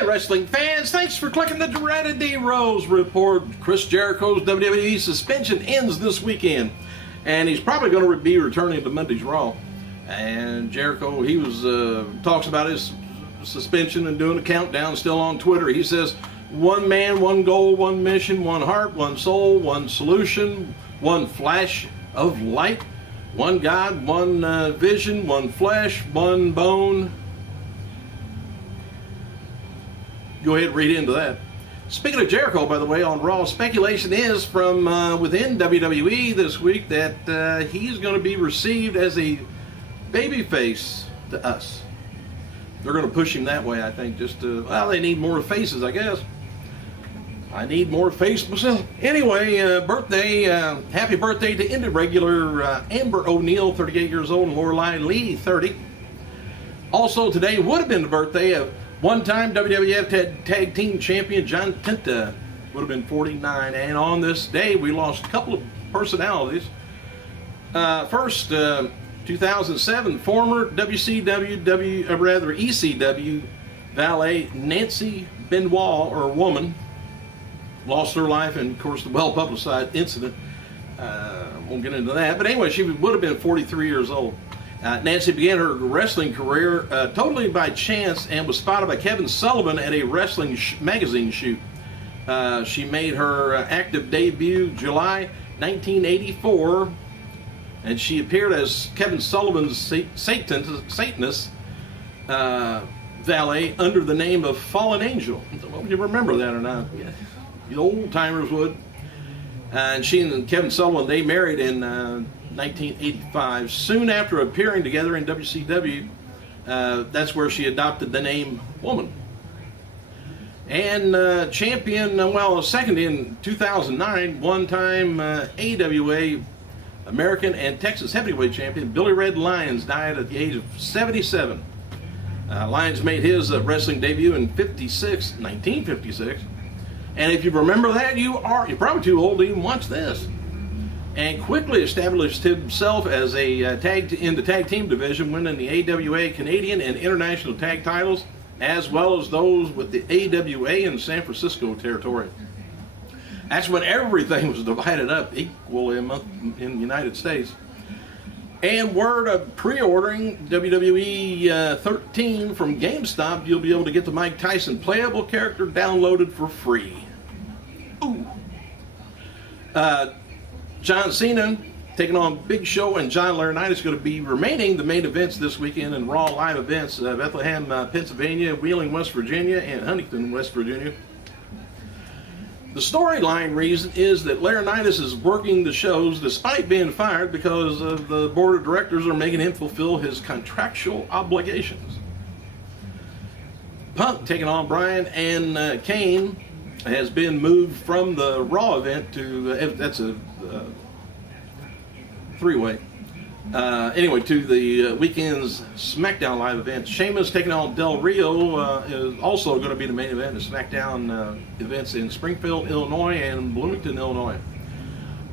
Hi, wrestling fans. Thanks for clicking the dreaded D-Rose report. Chris Jericho's WWE suspension ends this weekend, and he's probably going to be returning to Monday's Raw. And Jericho, he was talks about his suspension and doing a countdown still on Twitter. He says, one man, one goal, one mission, one heart, one soul, one solution, one flash of light, one God, one vision, one flesh, one bone. Go ahead and read into that. Speaking of Jericho, by the way, on Raw, speculation is from within WWE this week that he's going to be received as a babyface to us. They're going to push him that way, I think, just to, well, they need more faces, I guess. I need more face myself. Anyway, happy birthday to indie regular Amber O'Neil, 38 years old, and Lorelei Lee, 30. Also today would have been the birthday of one-time WWF Tag Team Champion John Tenta, would have been 49. And on this day, we lost a couple of personalities. First, 2007, former ECW valet Nancy Benoit, or woman, lost her life in, of course, the well-publicized incident. Won't get into that. But anyway, she would have been 43 years old. Nancy began her wrestling career totally by chance and was spotted by Kevin Sullivan at a wrestling magazine shoot. She made her active debut July 1984, and she appeared as Kevin Sullivan's Satanist valet under the name of Fallen Angel. I don't know if you remember that or not. Yeah. The old timers would. And she and Kevin Sullivan, they married in 1985. Soon after appearing together in WCW, that's where she adopted the name Woman. And champion, second in 2009, one-time AWA American and Texas heavyweight champion Billy Red Lyons died at the age of 77. Lyons made his wrestling debut in 1956. And if you remember that, you're probably too old to even watch this. And quickly established himself as a in the tag team division, winning the AWA Canadian and International tag titles, as well as those with the AWA in the San Francisco territory. That's when everything was divided up equally in the United States. And word of pre-ordering WWE 13 from GameStop, you'll be able to get the Mike Tyson playable character downloaded for free. Ooh. John Cena taking on Big Show and John Laurinaitis going to be remaining the main events this weekend in Raw live events. Bethlehem, Pennsylvania, Wheeling, West Virginia, and Huntington, West Virginia. The storyline reason is that Laurinaitis is working the shows despite being fired because of the board of directors are making him fulfill his contractual obligations. Punk taking on Bryan and Kane has been moved from the Raw event to, that's a three-way. Anyway, to the weekend's SmackDown live event. Sheamus taking on Del Rio is also going to be the main event of SmackDown events in Springfield, Illinois and Bloomington, Illinois.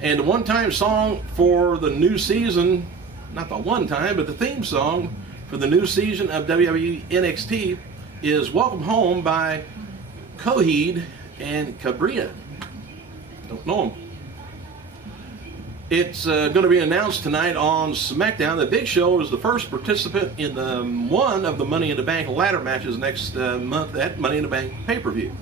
And the one-time song for the new season, not the one time, but the theme song for the new season of WWE NXT is Welcome Home by Coheed and Cabria. Don't know them. It's going to be announced tonight on SmackDown. The Big Show is the first participant in one of the Money in the Bank ladder matches next month at Money in the Bank pay-per-view.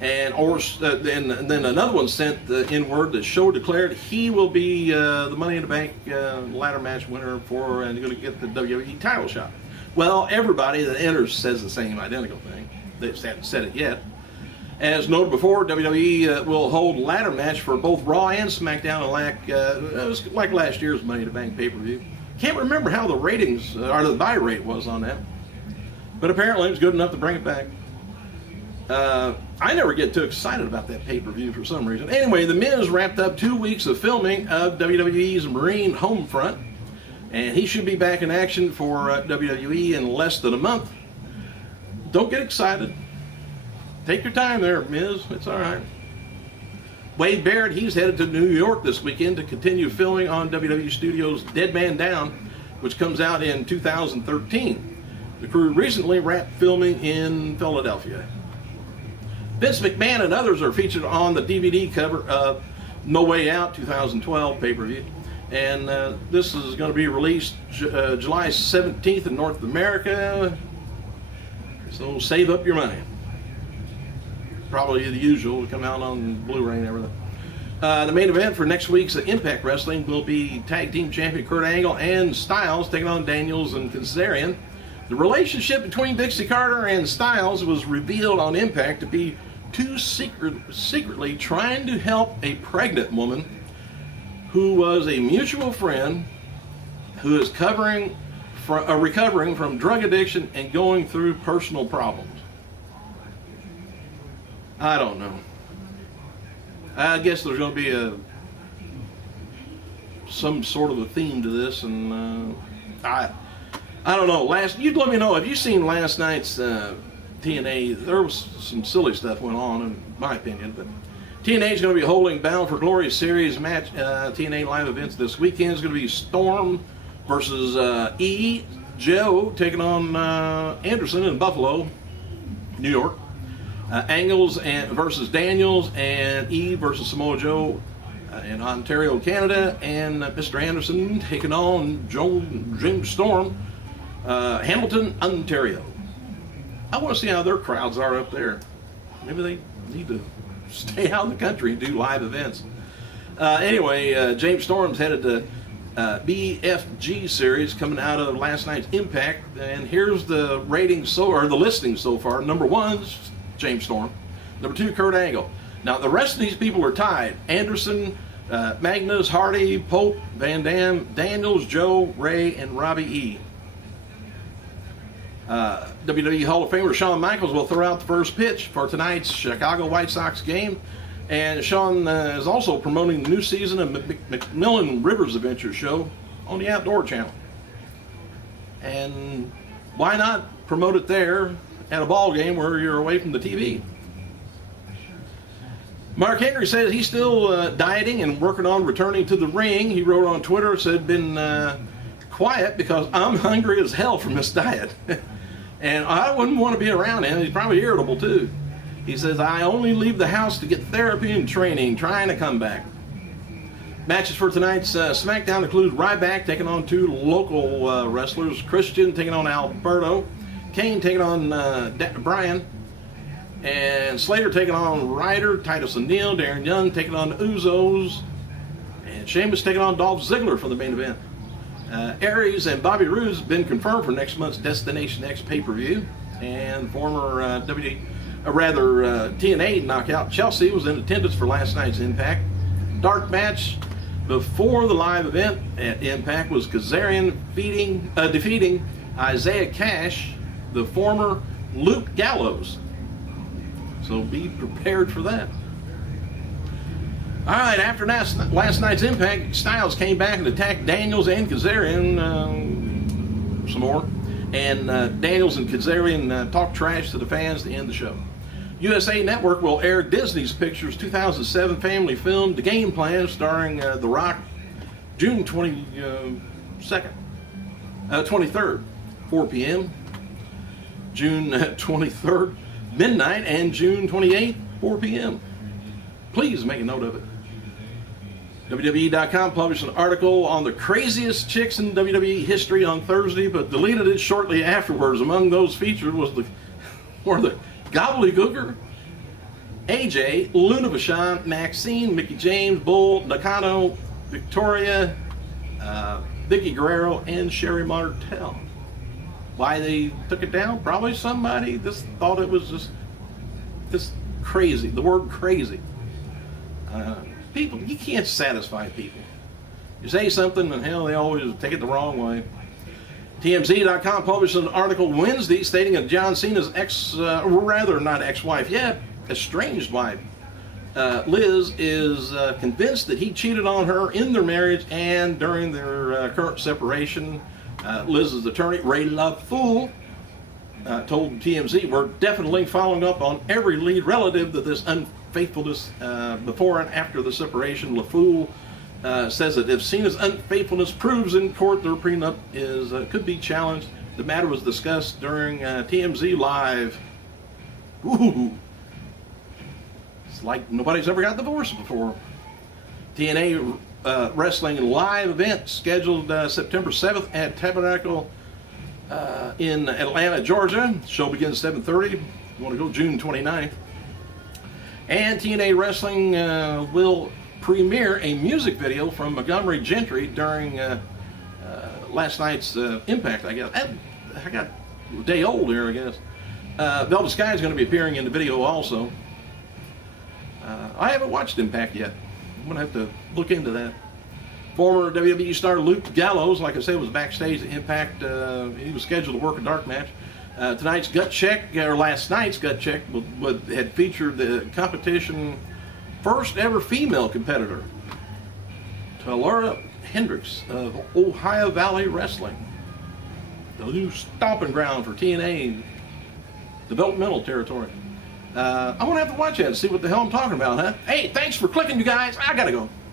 And then another one sent in word that Show declared he will be the Money in the Bank ladder match winner for and going to get the WWE title shot. Well, everybody that enters says the same identical thing. They just haven't said it yet. As noted before, WWE will hold a ladder match for both Raw and SmackDown, like last year's Money in the Bank pay-per-view. Can't remember how the ratings, or the buy rate was on that, but apparently it was good enough to bring it back. I never get too excited about that pay-per-view for some reason. Anyway, The Miz wrapped up 2 weeks of filming of WWE's Marine Homefront, and he should be back in action for WWE in less than a month. Don't get excited. Take your time there, Miz. It's all right. Wade Barrett, he's headed to New York this weekend to continue filming on WWE Studios' Dead Man Down, which comes out in 2013. The crew recently wrapped filming in Philadelphia. Vince McMahon and others are featured on the DVD cover of No Way Out 2012 pay-per-view. And this is going to be released July 17th in North America. So save up your money. Probably the usual, will come out on Blu-ray and everything. The main event for next week's Impact Wrestling will be Tag Team Champion Kurt Angle and Styles taking on Daniels and Kazarian. The relationship between Dixie Carter and Styles was revealed on Impact to be secretly trying to help a pregnant woman who was a mutual friend who is recovering from drug addiction and going through personal problems. I don't know. I guess there's going to be some sort of a theme to this, and I don't know. You'd let me know if you've seen last night's TNA. There was some silly stuff went on, in my opinion, but TNA is going to be holding Bound for Glory series match TNA live events this weekend. It's going to be Storm versus Joe taking on Anderson in Buffalo, New York. Angles versus Daniels, and versus Samoa Joe in Ontario, Canada, and Mr. Anderson taking on James Storm, Hamilton, Ontario. I want to see how their crowds are up there. Maybe they need to stay out in the country and do live events. Anyway, James Storm's headed to BFG series coming out of last night's Impact, and here's the ratings the listings so far. Number 1 is James Storm. Number 2, Kurt Angle. Now the rest of these people are tied. Anderson, Magnus, Hardy, Pope, Van Dam, Daniels, Joe, Ray, and Robbie E. WWE Hall of Famer Shawn Michaels will throw out the first pitch for tonight's Chicago White Sox game. And Shawn is also promoting the new season of McMillan Rivers Adventure Show on the Outdoor Channel. And why not promote it there at a ball game where you're away from the TV? Mark Henry says he's still dieting and working on returning to the ring. He wrote on Twitter, said, been quiet because I'm hungry as hell from this diet. And I wouldn't want to be around him. He's probably irritable too. He says, I only leave the house to get therapy and training, trying to come back. Matches for tonight's SmackDown include Ryback taking on 2 local wrestlers, Christian taking on Alberto, Kane taking on Brian, and Slater taking on Ryder, Titus O'Neil, Darren Young taking on Usos, and Sheamus taking on Dolph Ziggler for the main event. Aries and Bobby Roode have been confirmed for next month's Destination X pay-per-view, and former TNA knockout Chelsea was in attendance for last night's Impact. Dark match before the live event at Impact was Kazarian defeating Isaiah Cash, the former Luke Gallows. So be prepared for that. All right, after last night's Impact, Styles came back and attacked Daniels and Kazarian some more. And Daniels and Kazarian talked trash to the fans to end the show. USA Network will air Disney's Pictures 2007 family film, The Game Plan, starring The Rock, June 23rd, 4 p.m., June 23rd, midnight, and June 28th, 4 p.m. Please make a note of it. WWE.com published an article on the craziest chicks in WWE history on Thursday, but deleted it shortly afterwards. Among those featured were the Gobbledygooker, AJ, Luna Vachon, Maxine, Mickey James, Bull, Nakano, Victoria, Vicky Guerrero, and Sherry Martel. Why they took it down? Probably somebody just thought it was just crazy. The word crazy. People, you can't satisfy people. You say something and hell, they always take it the wrong way. TMZ.com published an article Wednesday stating that John Cena's not ex-wife yet, estranged wife, Liz, is convinced that he cheated on her in their marriage and during their current separation. Liz's attorney, Ray LaFool, told TMZ, we're definitely following up on every lead relative to this unfaithfulness before and after the separation. LaFool says that if Cena's unfaithfulness proves in court, their prenup could be challenged The matter was discussed during TMZ Live. Ooh, it's like nobody's ever got divorced before. TNA Wrestling live event scheduled September 7th at Tabernacle in Atlanta, Georgia. Show begins 7:30. You want to go June 29th. And TNA Wrestling will premiere a music video from Montgomery Gentry during last night's Impact, I guess. I got a day old here, I guess. Velvet Sky is going to be appearing in the video also. I haven't watched Impact yet. I'm going to have to look into that. Former WWE star Luke Gallows, like I said, was backstage at Impact. He was scheduled to work a dark match. Tonight's gut check, or last night's gut check, had featured the competition first ever female competitor, Laura Hendricks of Ohio Valley Wrestling, the new stomping ground for TNA developmental territory. I'm gonna have to watch that and see what the hell I'm talking about, huh? Hey, thanks for clicking, you guys. I gotta go.